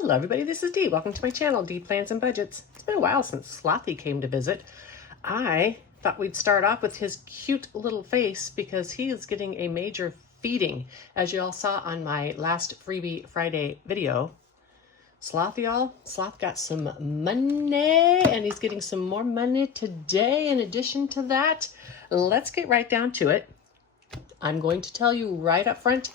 Hello everybody, this is Dee. Welcome to my channel, Dee Plans and Budgets. It's been a while since Slothy came to visit. I thought we'd start off with his cute little face because he is getting a major feeding. As you all saw on my last Freebie Friday video, Sloth got some money and he's getting some more money today. In addition to that, let's get right down to it. I'm going to tell you right up front,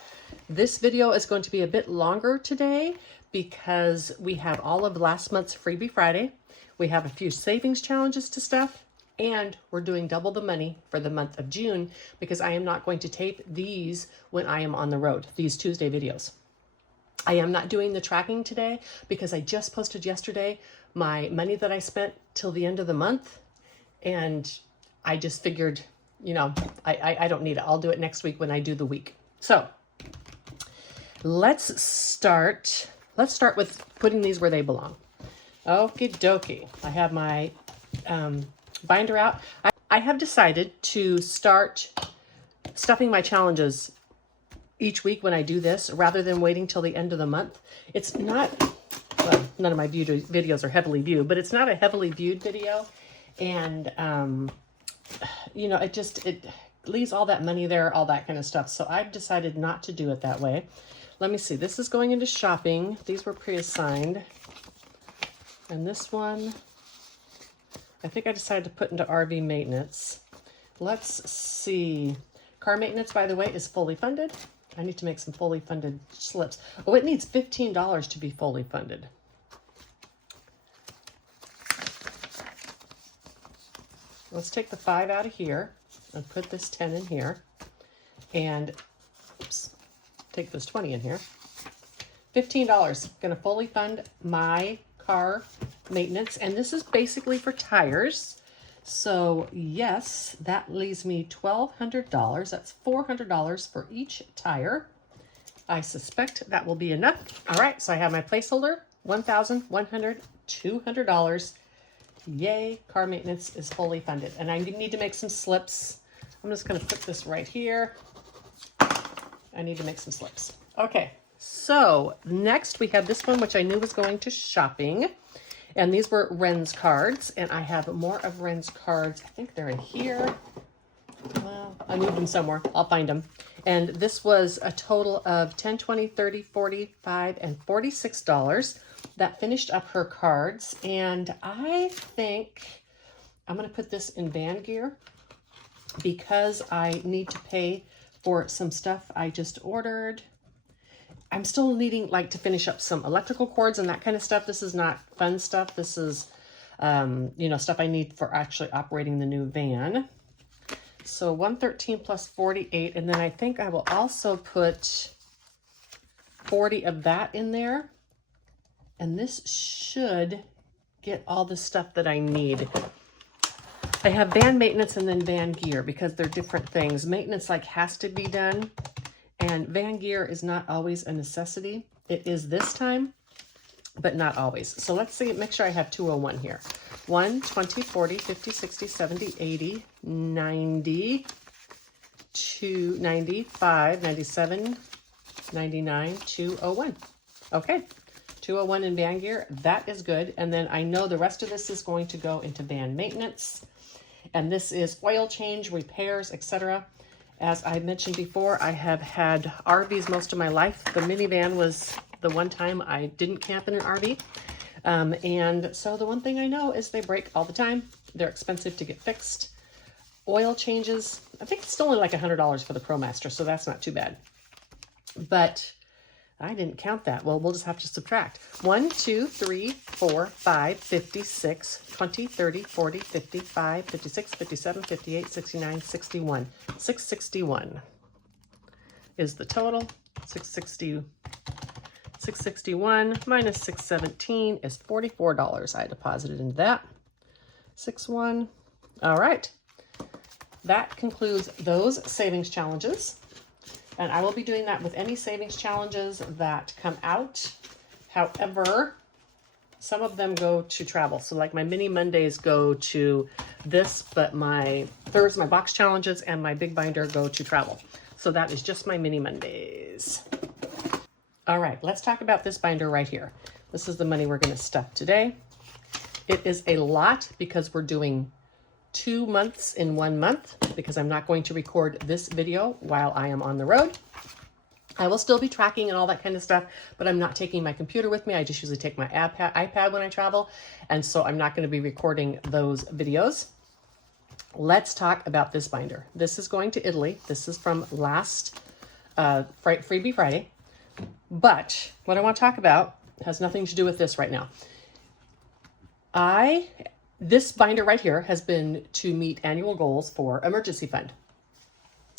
this video is going to be a bit longer today because we have all of last month's Freebie Friday. We have a few savings challenges to stuff, and we're doing double the money for the month of June because I am not going to tape these when I am on the road, these Tuesday videos. I am not doing the tracking today because I just posted yesterday my money that I spent till the end of the month, and I just figured, you know, I don't need it. I'll do it next week when I do the week. So let's start with putting these where they belong. Okie dokie. I have my binder out. I have decided to start stuffing my challenges each week when I do this rather than waiting till the end of the month. It's not, well, none of my videos are heavily viewed, but it's not a heavily viewed video. And, you know, it leaves all that money there, all that kind of stuff. So I've decided not to do it that way. Let me see. This is going into shopping. These were pre-assigned. And this one, I think I decided to put into RV maintenance. Let's see. Car maintenance, by the way, is fully funded. I need to make some fully funded slips. Oh, it needs $15 to be fully funded. Let's take the 5 out of here and put this 10 in here. And, oops, take this 20 in here. $15, gonna fully fund my car maintenance. And this is basically for tires. So yes, that leaves me $1,200. That's $400 for each tire. I suspect that will be enough. All right, so I have my placeholder, $1,100, $200. Yay, car maintenance is fully funded. And I need to make some slips. I'm just gonna put this right here. I need to make some slips. Okay, so next we have this one, which I knew was going to shopping. And these were Ren's cards. And I have more of Ren's cards. I think they're in here. Well, I moved them somewhere. I'll find them. And this was a total of $10, $20, $30, $40, $5, and $46. That finished up her cards. And I think I'm going to put this in van gear because I need to pay for some stuff I just ordered. I'm still needing to finish up some electrical cords and that kind of stuff. This is not fun stuff. This is, you know, stuff I need for actually operating the new van. So 113 plus 48. And then I think I will also put 40 of that in there. And this should get all the stuff that I need. I have van maintenance and then van gear because they're different things. Maintenance has to be done, and van gear is not always a necessity. It is this time, but not always. So let's see, make sure I have 201 here. 1, 20, 40, 50, 60, 70, 80, 90, 2, 95, 97, 99, 201. Okay. 201 in van gear, that is good. And then I know the rest of this is going to go into van maintenance. And this is oil change, repairs, etc. As I mentioned before, I have had RVs most of my life. The minivan was the one time I didn't camp in an RV. And so the one thing I know is they break all the time. They're expensive to get fixed. Oil changes, I think it's still only like $100 for the ProMaster, so that's not too bad. But I didn't count that. Well, we'll just have to subtract. 1, 2, 3, 4, 5, 56, 20, 30, 40, 55, 56, 57, 58, 69, 61. 661 is the total. 661 minus 617 is $44. I deposited into that. 61. All right. That concludes those savings challenges. And I will be doing that with any savings challenges that come out. However, some of them go to travel. So like my mini Mondays go to this, but my box challenges and my big binder go to travel. So that is just my mini Mondays. All right, let's talk about this binder right here. This is the money we're going to stuff today. It is a lot because we're doing 2 months in 1 month, because I'm not going to record this video while I am on the road. I will still be tracking and all that kind of stuff, but I'm not taking my computer with me. I just usually take my iPad when I travel, and so I'm not going to be recording those videos. Let's talk about this binder. This is going to Italy. This is from last Freebie Friday, but what I want to talk about has nothing to do with this right now. This binder right here has been to meet annual goals for emergency fund.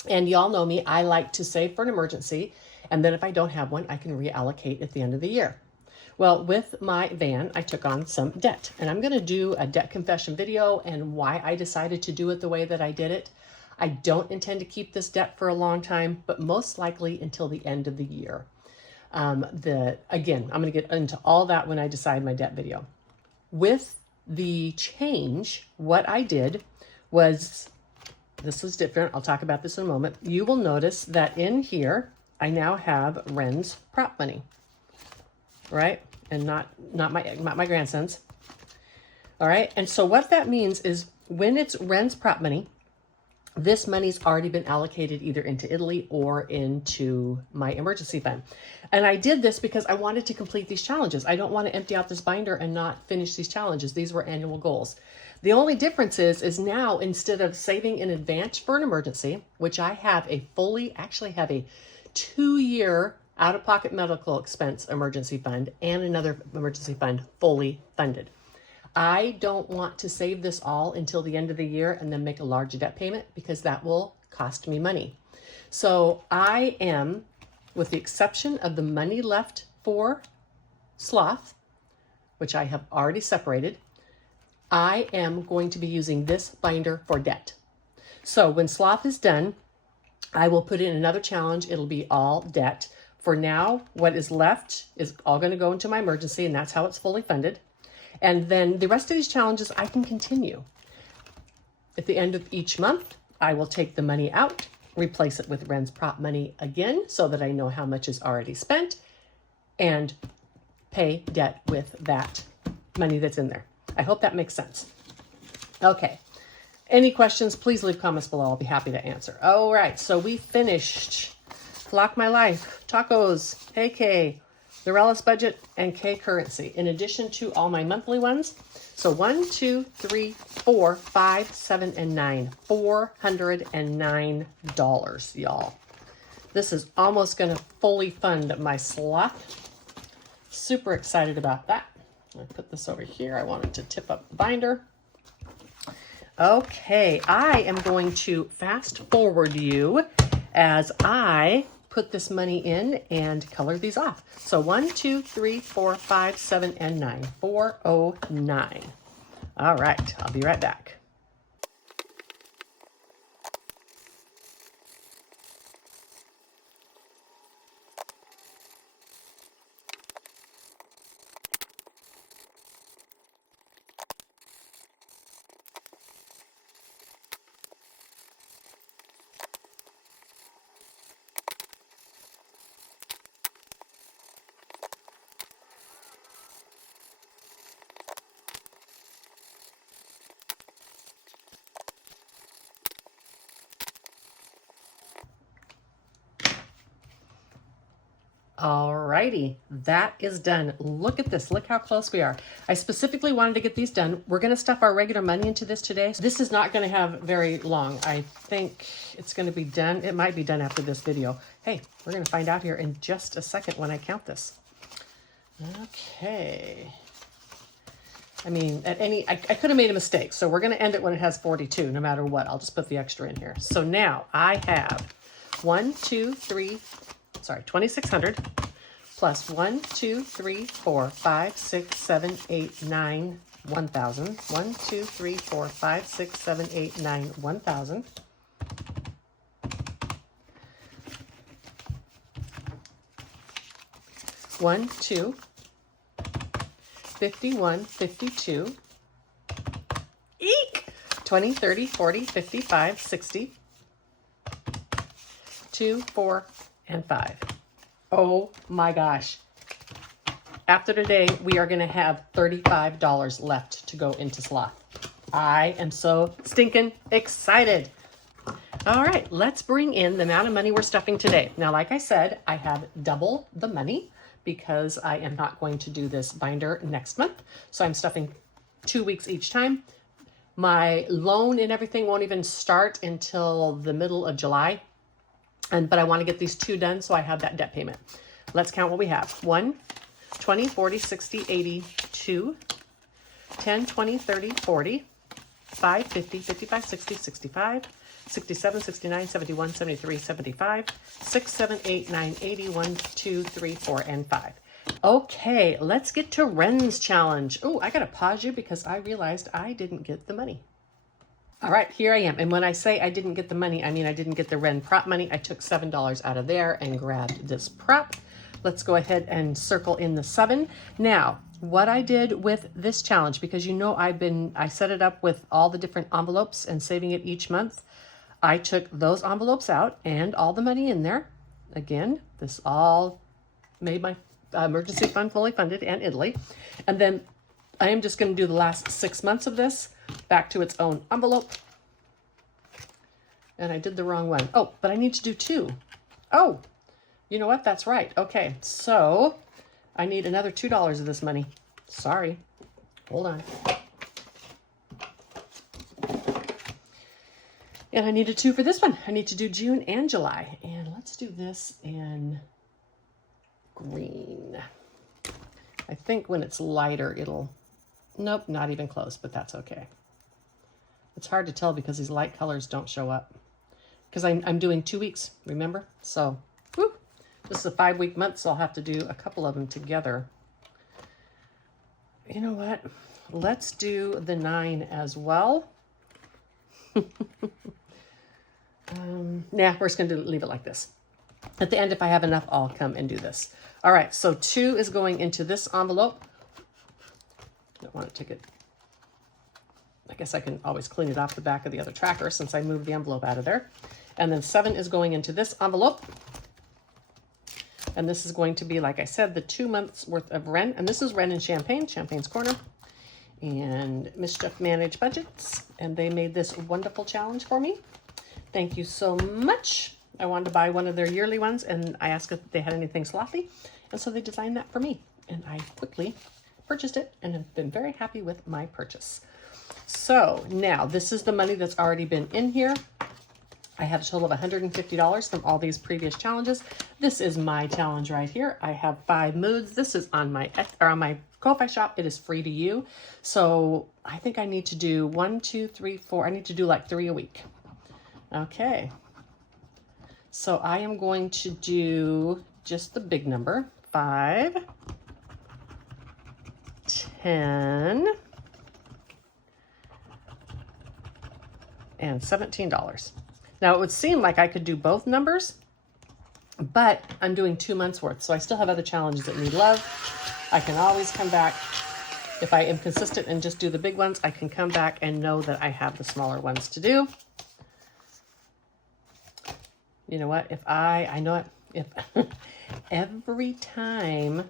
And y'all know me, I like to save for an emergency, and then if I don't have one, I can reallocate at the end of the year. Well, with my van, I took on some debt, and I'm going to do a debt confession video and why I decided to do it the way that I did it. I don't intend to keep this debt for a long time, but most likely until the end of the year. Again, I'm going to get into all that when I decide my debt video. With the change, what I did was, this is different. I'll talk about this in a moment. You will notice that in here, I now have Ren's prop money, right? And not my grandson's. All right. And so what that means is when it's Ren's prop money, this money's already been allocated either into Italy or into my emergency fund. And I did this because I wanted to complete these challenges. I don't want to empty out this binder and not finish these challenges. These were annual goals. The only difference is now instead of saving in advance for an emergency, which I have a 2-year out-of-pocket medical expense emergency fund and another emergency fund fully funded. I don't want to save this all until the end of the year and then make a large debt payment, because that will cost me money. So I am, with the exception of the money left for Sloth, which I have already separated, I am going to be using this binder for debt. So when Sloth is done, I will put in another challenge. It'll be all debt. For now, what is left is all going to go into my emergency, and that's how it's fully funded. And then the rest of these challenges I can continue. At the end of each month, I will take the money out, replace it with Ren's prop money again so that I know how much is already spent, and pay debt with that money that's in there. I hope that makes sense. Okay. Any questions, please leave comments below. I'll be happy to answer. All right. So we finished Flock My Life, Tacos, AK, the Relish Budget, and K Currency, in addition to all my monthly ones. So 1, 2, 3, 4, 5, 7, and 9. $409, y'all. This is almost going to fully fund my Sloth. Super excited about that. I'll put this over here. I wanted to tip up the binder. Okay, I am going to fast forward you as I put this money in and color these off. So 1, 2, 3, 4, 5, 7, and 9. 409. All right, I'll be right back. Alrighty, that is done. Look at this. Look how close we are. I specifically wanted to get these done. We're going to stuff our regular money into this today. This is not going to have very long. I think it's going to be done. It might be done after this video. Hey, we're going to find out here in just a second when I count this. Okay. I mean, I could have made a mistake. So we're going to end it when it has 42, no matter what. I'll just put the extra in here. So now I have 2,600 plus 1, 2, 3, 4, 5, 6, 7, 8, 9, 1,000. 1, 2, 3, 4, 5, 6, 7, 8, 9, 1,000. One, 2, 51, 52. Eek! 20, 30, 40, 55, 60. 2, 4, and 5. Oh my gosh. after today, we are going to have $35 left to go into sloth. I am so stinking excited. All right, let's bring in the amount of money we're stuffing today. Now, like I said, I have double the money because I am not going to do this binder next month. So I'm stuffing 2 weeks each time. My loan and everything won't even start until the middle of July. But I want to get these 2 done so I have that debt payment. Let's count what we have. 1, 20, 40, 60, 80, 2, 10, 20, 30, 40, 5, 50, 55, 60, 65, 67, 69, 71, 73, 75, 6, 7, 8, 9, 80, 1, 2, 3, 4, and 5. Okay, let's get to Ren's challenge. Oh, I gotta pause you because I realized I didn't get the money. All right, here I am. And when I say I didn't get the money, I mean I didn't get the Ren prop money. I took $7 out of there and grabbed this prop. Let's go ahead and circle in the 7. Now, what I did with this challenge, because you know I set it up with all the different envelopes and saving it each month. I took those envelopes out and all the money in there. Again, this all made my emergency fund fully funded and Italy. And then I am just going to do the last 6 months of this back to its own envelope. And I did the wrong one. Oh, but I need to do 2. Oh, you know what? That's right. Okay, so I need another $2 of this money. Sorry. Hold on. And I need a 2 for this one. I need to do June and July. And let's do this in green. I think when it's lighter, it'll... Nope, not even close, but that's okay. It's hard to tell because these light colors don't show up. Because I'm doing 2 weeks, remember? So, whew, this is a 5-week month, so I'll have to do a couple of them together. You know what? Let's do the 9 as well. Nah, we're just going to leave it like this. At the end, if I have enough, I'll come and do this. All right, so 2 is going into this envelope. Don't want to take it. I guess I can always clean it off the back of the other tracker since I moved the envelope out of there. And then 7 is going into this envelope. And this is going to be, like I said, the 2 months worth of Ren. And this is Ren and Champagne, Champagne's Corner. And Mischief Managed Budgets. And they made this wonderful challenge for me. Thank you so much. I wanted to buy one of their yearly ones, and I asked if they had anything slothy. And so they designed that for me. And I quickly purchased it and have been very happy with my purchase. So now this is the money that's already been in here. I have a total of $150 from all these previous challenges. This is my challenge right here. I have 5 moods. This is on my Ko-Fi shop. It is free to you. So I think I need to do 1, 2, 3, 4. I need to do like 3 a week. Okay. So I am going to do just the big number, 5, 10, and $17. Now it would seem like I could do both numbers, but I'm doing 2 months worth. So I still have other challenges that need love. I can always come back. If I am consistent and just do the big ones, I can come back and know that I have the smaller ones to do. You know what? I know it. If every time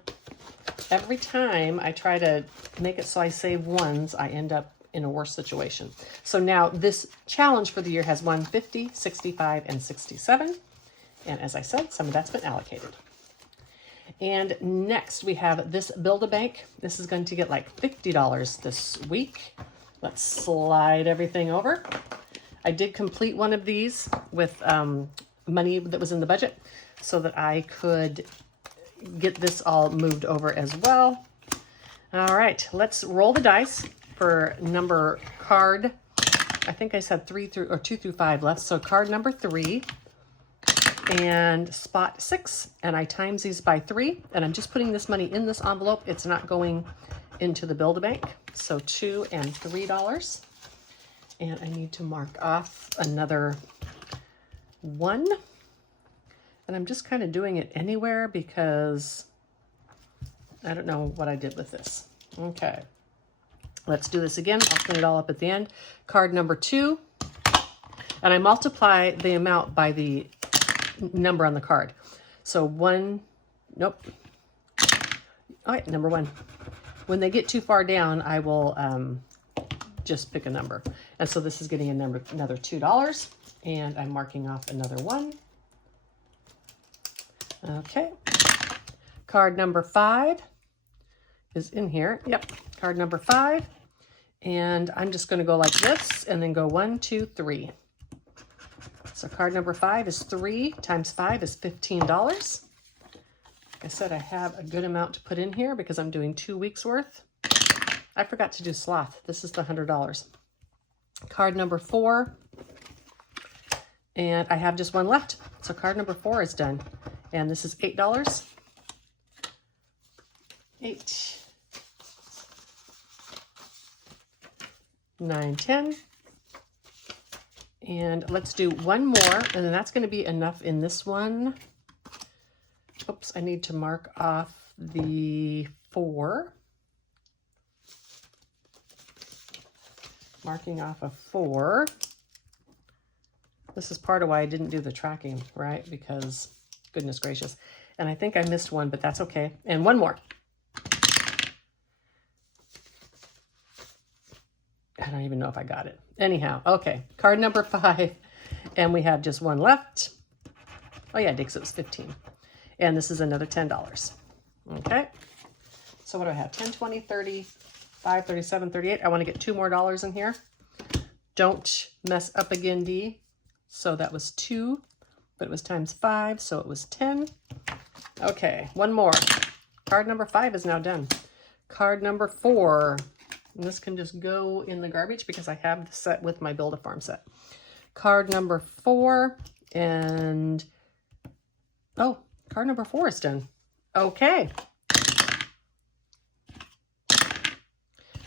I try to make it so I save ones, I end up in a worse situation. So now this challenge for the year has 1, 50, 65, and 67. And as I said, some of that's been allocated. And next we have this Build-A-Bank. This is going to get like $50 this week. Let's slide everything over. I did complete one of these with money that was in the budget so that I could get this all moved over as well. All right, let's roll the dice for number card. I think I said 2 through 5 left. So card number 3 and spot 6, and I times these by 3, and I'm just putting this money in this envelope. It's not going into the Build-A-Bank. So $2 and $3. And I need to mark off another 1. And I'm just kind of doing it anywhere because I don't know what I did with this. Okay. Let's do this again. I'll clean it all up at the end. Card number 2. And I multiply the amount by the number on the card. So 1, nope. All right, number 1. When they get too far down, I will just pick a number. And so this is getting another $2, and I'm marking off another 1. Okay. Card number 5 is in here. Yep, card number 5. And I'm just going to go like this and then go 1, 2, 3. So card number 5 is 3 times 5 is $15. Like I said, I have a good amount to put in here because I'm doing 2 weeks worth. I forgot to do sloth. This is the $100. Card number 4. And I have just 1 left. So card number 4 is done. And this is $8. 8, 9, 10. And let's do 1 more, and then that's going to be enough in this one. Oops, I need to mark off the 4. Marking off a 4. This is part of why I didn't do the tracking, right? Because, goodness gracious. And I think I missed 1, but that's okay. And 1 more. I don't even know if I got it. Anyhow, okay. Card number 5. And we have just 1 left. Oh yeah, Dix, it was 15. And this is another $10. Okay. So what do I have? 10, 20, 30, 5, 37, 38. I want to get 2 more dollars in here. Don't mess up again, D. So that was 2, but it was times 5, so it was 10. Okay, 1 more. Card number 5 is now done. Card number 4. And this can just go in the garbage because I have the set with my Build-A-Farm set. Card number 4 and... Oh, card number 4 is done. Okay.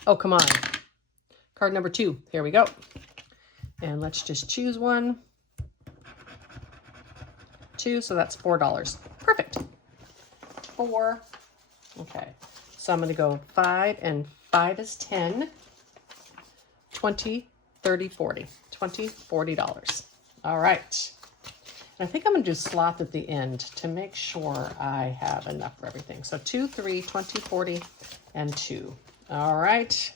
Oh, come on. Card number 2. Here we go. And let's just choose 1. 2, so that's $4. Perfect. 4. Okay. So I'm going to go 5, and 5 is 10. 20, 30, 40. $20, $40. All right. And I think I'm going to do sloth at the end to make sure I have enough for everything. So 2, 3, 20, 40, and 2. All right.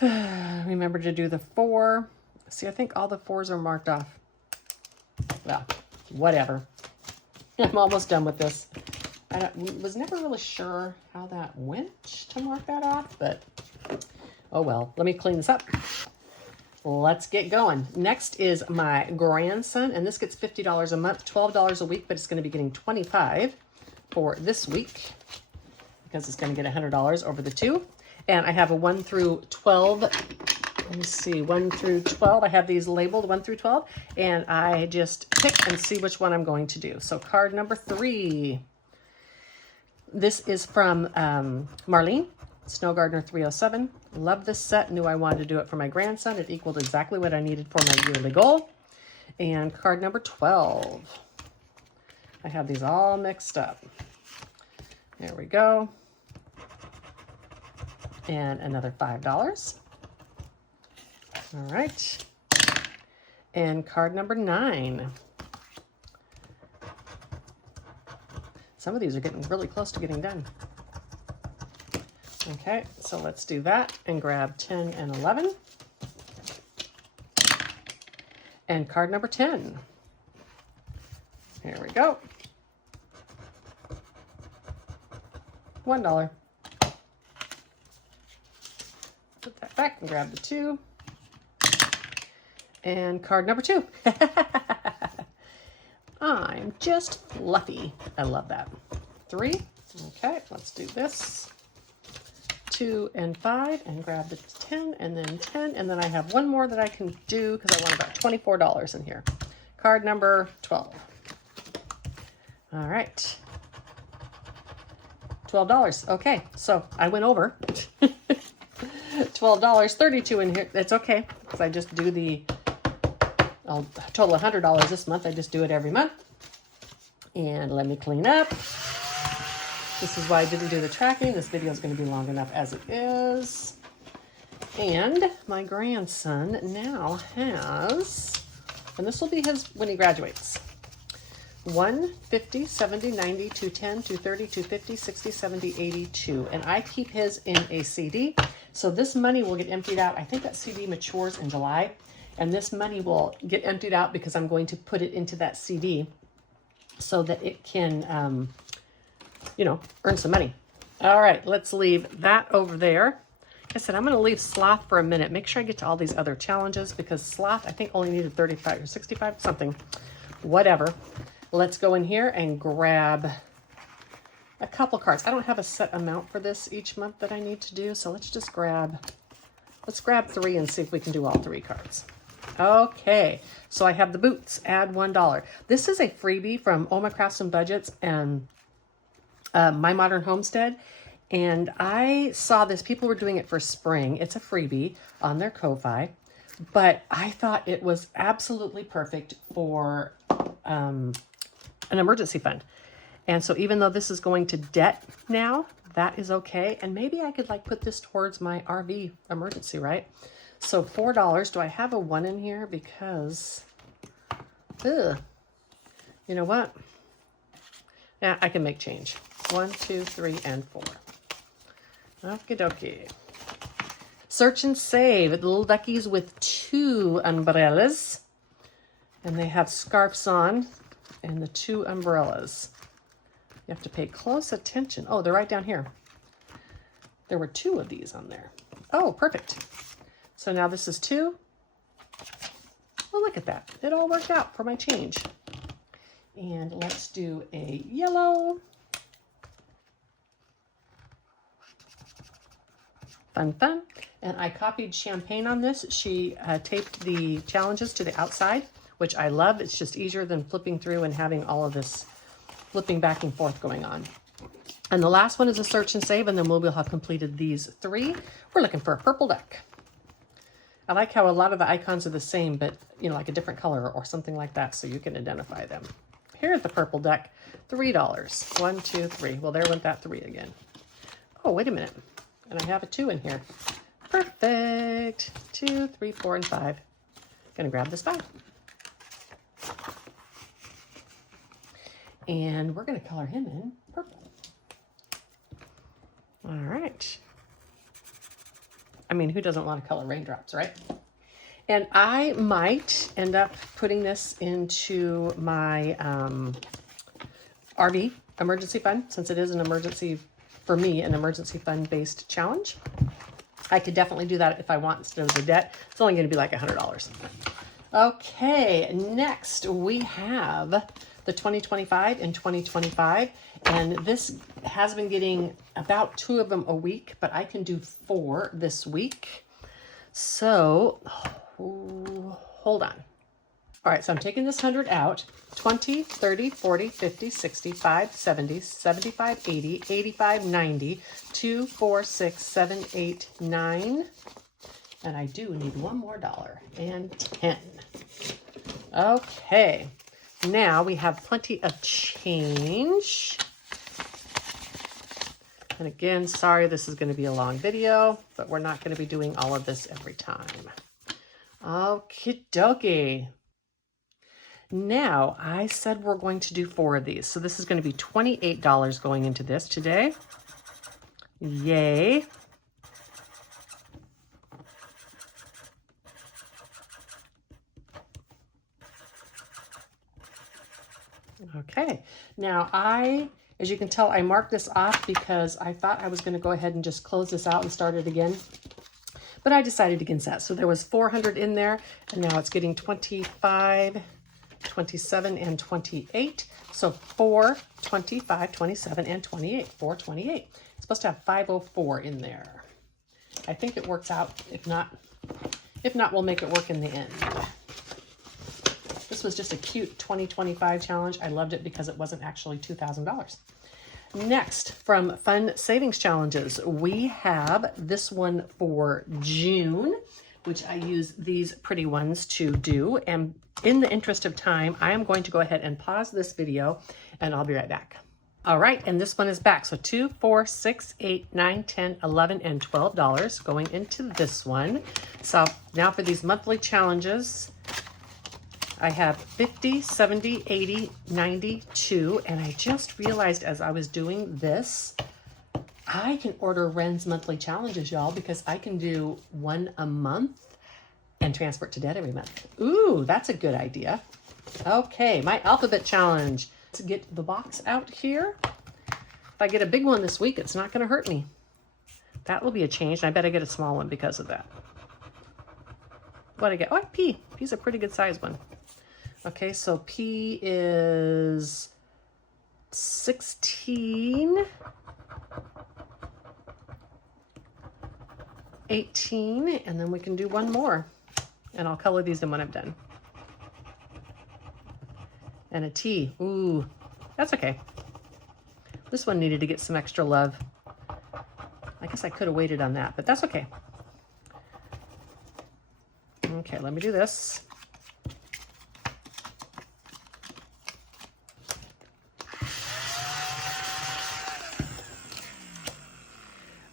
Remember to do the 4. See, I think all the 4s are marked off. Well, whatever. I'm almost done with this. I was never really sure how that went to mark that off, but oh well. Let me clean this up. Let's get going. Next is my grandson, and this gets $50 a month, $12 a week, but it's going to be getting $25 for this week because it's going to get $100 over the 2. And I have a 1 through 12. Let me see, 1 through 12. I have these labeled 1 through 12, and I just pick and see which one I'm going to do. So card number 3. This is from Marlene, Snow Gardener 307. Love this set. Knew I wanted to do it for my grandson. It equaled exactly what I needed for my yearly goal. And card number 12. I have these all mixed up. There we go. And another $5. All right. And card number 9. Some of these are getting really close to getting done. Okay, so let's do that and grab 10 and 11. And card number 10. Here we go. $1. Put that back and grab the 2. And card number 2. I'm just fluffy. I love that. 3. Okay, let's do this. 2 and 5, and grab the 10, and then 10, and then I have 1 more that I can do because I want about $24 in here. Card number 12. All right. $12. Okay, so I went over. $12, 32 in here. It's okay because I just do the total $100 this month. I just do it every month. And let me clean up. This is why I didn't do the tracking. This video is going to be long enough as it is. And my grandson now has, and this will be his when he graduates, 1, 50, 70, 90, 210, 230, 250, 60, 70, 82. And I keep his in a CD. So this money will get emptied out. I think that CD matures in July. And this money will get emptied out because I'm going to put it into that CD so that it can, you know, earn some money. All right, let's leave that over there. Like I said, I'm going to leave Sloth for a minute. Make sure I get to all these other challenges because Sloth, I think, only needed 35 or 65, something. Whatever. Let's go in here and grab a couple cards. I don't have a set amount for this each month that I need to do, so let's just grab 3 and see if we can do all 3 cards. Okay, so I have the boots, add $1. This is a freebie from Oh My Crafts and Budgets and My Modern Homestead. And I saw this, people were doing it for spring. It's a freebie on their Ko-Fi, but I thought it was absolutely perfect for an emergency fund. And so even though this is going to debt now, that is okay. And maybe I could like put this towards my RV emergency, right? So $4. Do I have a 1 in here? Because, you know what? Yeah, I can make change. 1, 2, 3, and 4. Okie dokie. Search and save. Little duckies with 2 umbrellas. And they have scarves on and the 2 umbrellas. You have to pay close attention. Oh, they're right down here. There were 2 of these on there. Oh, perfect. So now this is 2. Well, look at that. It all worked out for my change. And let's do a yellow. Fun, fun. And I copied Champagne on this. She taped the challenges to the outside, which I love. It's just easier than flipping through and having all of this flipping back and forth going on. And the last one is a search and save, and then we'll have completed these 3. We're looking for a purple duck. I like how a lot of the icons are the same, but, you know, like a different color or something like that, so you can identify them. Here's the purple duck, $3. 1, 2, 3. Well, there went that 3 again. Oh, wait a minute. And I have a 2 in here. Perfect. 2, 3, 4, and 5. Gonna grab this 5. And we're gonna color him in purple. All right. I mean, who doesn't want to color raindrops, right? And I might end up putting this into my RV emergency fund, since it is an emergency, for me, an emergency fund based challenge. I could definitely do that if I want instead of the debt. It's only going to be like $100. Okay, next we have the 2025 and 2025. And this has been getting about 2 of them a week, but I can do 4 this week. So, hold on. All right, so I'm taking this 100 out. 20, 30, 40, 50, 65, 70, 75, 80, 85, 90, 2, 4, 6, 7, 8, 9. And I do need $1 more, and 10. Okay, now we have plenty of change. And again, sorry, this is going to be a long video, but we're not going to be doing all of this every time. Okie dokie. Now, I said we're going to do 4 of these. So this is going to be $28 going into this today. Yay. Okay. Now, as you can tell, I marked this off because I thought I was going to go ahead and just close this out and start it again. But I decided against that. So there was 400 in there, and now it's getting 25, 27, and 28. So 4, 25, 27, and 28. 428. It's supposed to have 504 in there. I think it works out. If not, we'll make it work in the end. This was just a cute 2025 challenge. I loved it because it wasn't actually $2,000. Next, from Fun Savings Challenges, we have this one for June, which I use these pretty ones to do. And in the interest of time, I am going to go ahead and pause this video, and I'll be right back. All right, and this one is back. So 2, 4, 6, 8, 9, 10, 11, and $12 going into this one. So now for these monthly challenges, I have 50, 70, 80, 92, and I just realized as I was doing this, I can order Ren's monthly challenges, y'all, because I can do one a month and transfer it to Dad every month. Ooh, that's a good idea. Okay, my alphabet challenge. Let's get the box out here. If I get a big one this week, it's not going to hurt me. That will be a change, and I bet I get a small one because of that. What I get? Oh, P. P's a pretty good size one. Okay, so P is 16, 18, and then we can do one more. And I'll color these in when I'm done. And a T. Ooh, that's okay. This one needed to get some extra love. I guess I could have waited on that, but that's okay. Okay, let me do this.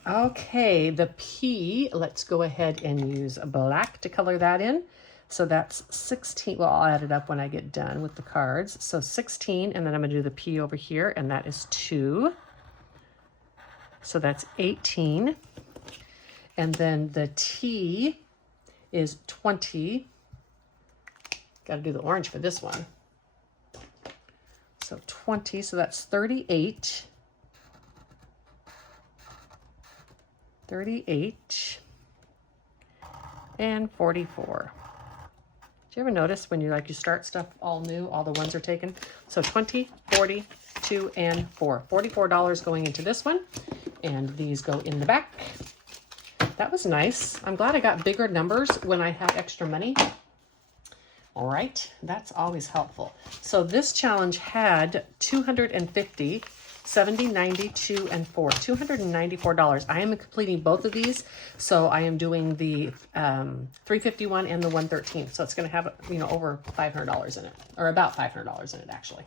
Okay, the P, let's go ahead and use black to color that in. So that's 16. Well, I'll add it up when I get done with the cards. So 16, and then I'm going to do the P over here, and that is 2. So that's 18. And then the T is 20. Got to do the orange for this one. So 20, so that's 38. 38 and 44. Do you ever notice when you start stuff all new, all the ones are taken? So 20, 40, 2, and 4. $44 going into this one, and these go in the back. That was nice. I'm glad I got bigger numbers when I have extra money. All right, that's always helpful. So this challenge had 250, 70, 92, and 4. $294. I am completing both of these, so I am doing the 351 and the 113. So it's going to have, over $500 in it, or about $500 in it, actually.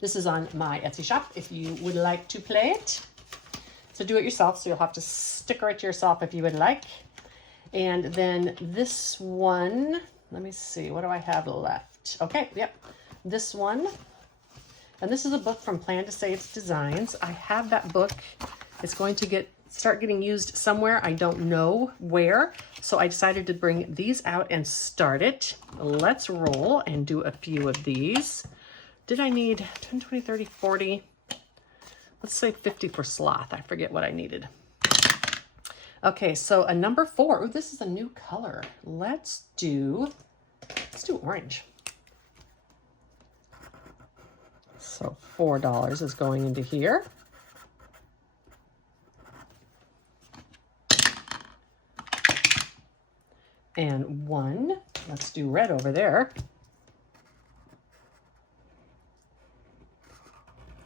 This is on my Etsy shop if you would like to play it. So do it yourself, so you'll have to sticker it to yourself if you would like. And then this one, let me see, what do I have left? Okay, yep, this one. And this is a book from Plan to Save Designs. I have that book. It's going to start getting used somewhere. I don't know where. So I decided to bring these out and start it. Let's roll and do a few of these. Did I need 10, 20, 30, 40? Let's say 50 for sloth. I forget what I needed. Okay, so a number 4. Ooh, this is a new color. Let's do orange. So $4 is going into here. And 1, let's do red over there.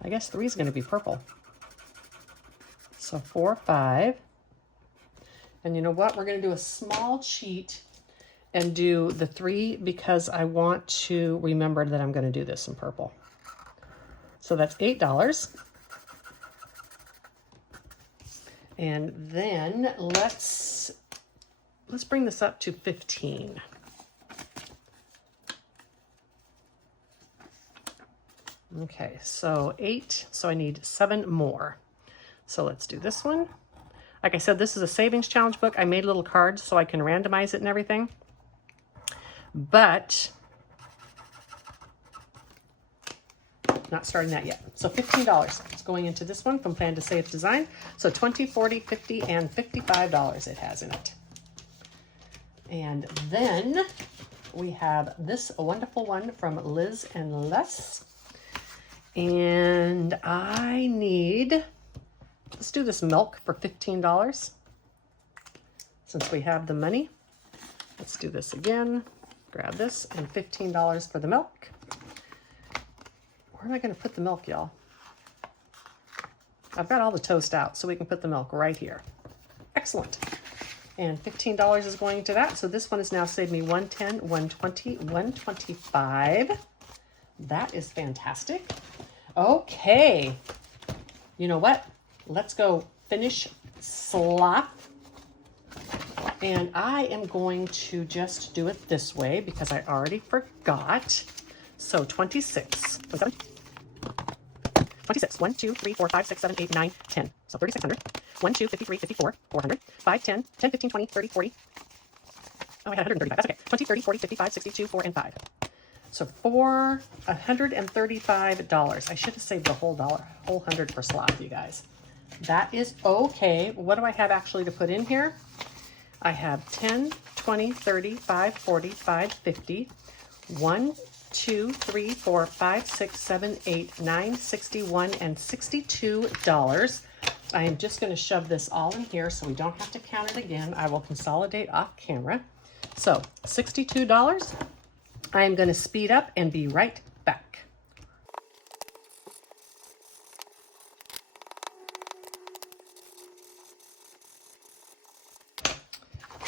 I guess 3 is going to be purple. So 4, 5. And you know what? We're going to do a small cheat and do the 3 because I want to remember that I'm going to do this in purple. So that's $8. And then let's bring this up to 15. Okay, so 8, so I need 7 more. So let's do this one. Like I said, this is a savings challenge book. I made little cards so I can randomize it and everything. But not starting that yet. So $15 is going into this one from Plan to Save Design. So 20, 40, 50, and $55 it has in it. And then we have this wonderful one from Liz and Les. And I need, let's do this milk for $15. Since we have the money, let's do this again. Grab this and $15 for the milk. Where am I going to put the milk, y'all? I've got all the toast out, so we can put the milk right here. Excellent. And $15 is going to that. So this one has now saved me $110, $120, $125. That is fantastic. Okay. You know what? Let's go finish sloth. And I am going to just do it this way because I already forgot. So 26, 27, 26, 1, 2, 3, 4, 5, 6, 7, 8, 9, 10. So 3,600. 1, 2, 53, 54, 400, 5, 10, 10, 15, 20, 30, 40. Oh, I had 135. That's okay. 20, 30, 40, 55, 62, 4, and 5. So for $135. I should have saved the whole $100 for sloth, you guys. That is okay. What do I have actually to put in here? I have 10, 20, 30, 5, 40, 5, 50, 1, 2, 3, 4, 5, 6, 7, 8, 9, 61, and $62. I am just going to shove this all in here so we don't have to count it again. I will consolidate off camera. So $62. I am going to speed up and be right back.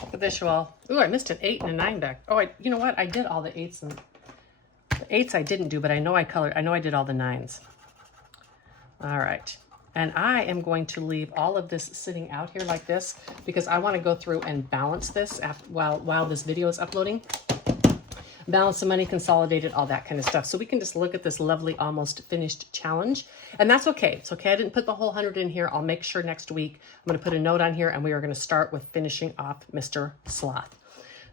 Look at this, you all. Ooh, I missed an 8 and a 9 back. Oh, you know what? I did all the 8s, and the 8s I didn't do, but I know I did all the 9s. All right. And I am going to leave all of this sitting out here like this because I want to go through and balance this while this video is uploading. Balance the money, consolidate it, all that kind of stuff. So we can just look at this lovely, almost finished challenge. And that's okay. It's okay. I didn't put the whole 100 in here. I'll make sure next week I'm going to put a note on here and we are going to start with finishing off Mr. Sloth.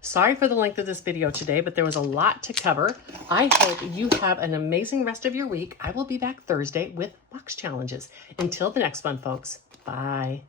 Sorry for the length of this video today, but there was a lot to cover. I hope you have an amazing rest of your week. I will be back Thursday with box challenges. Until the next one, folks. Bye.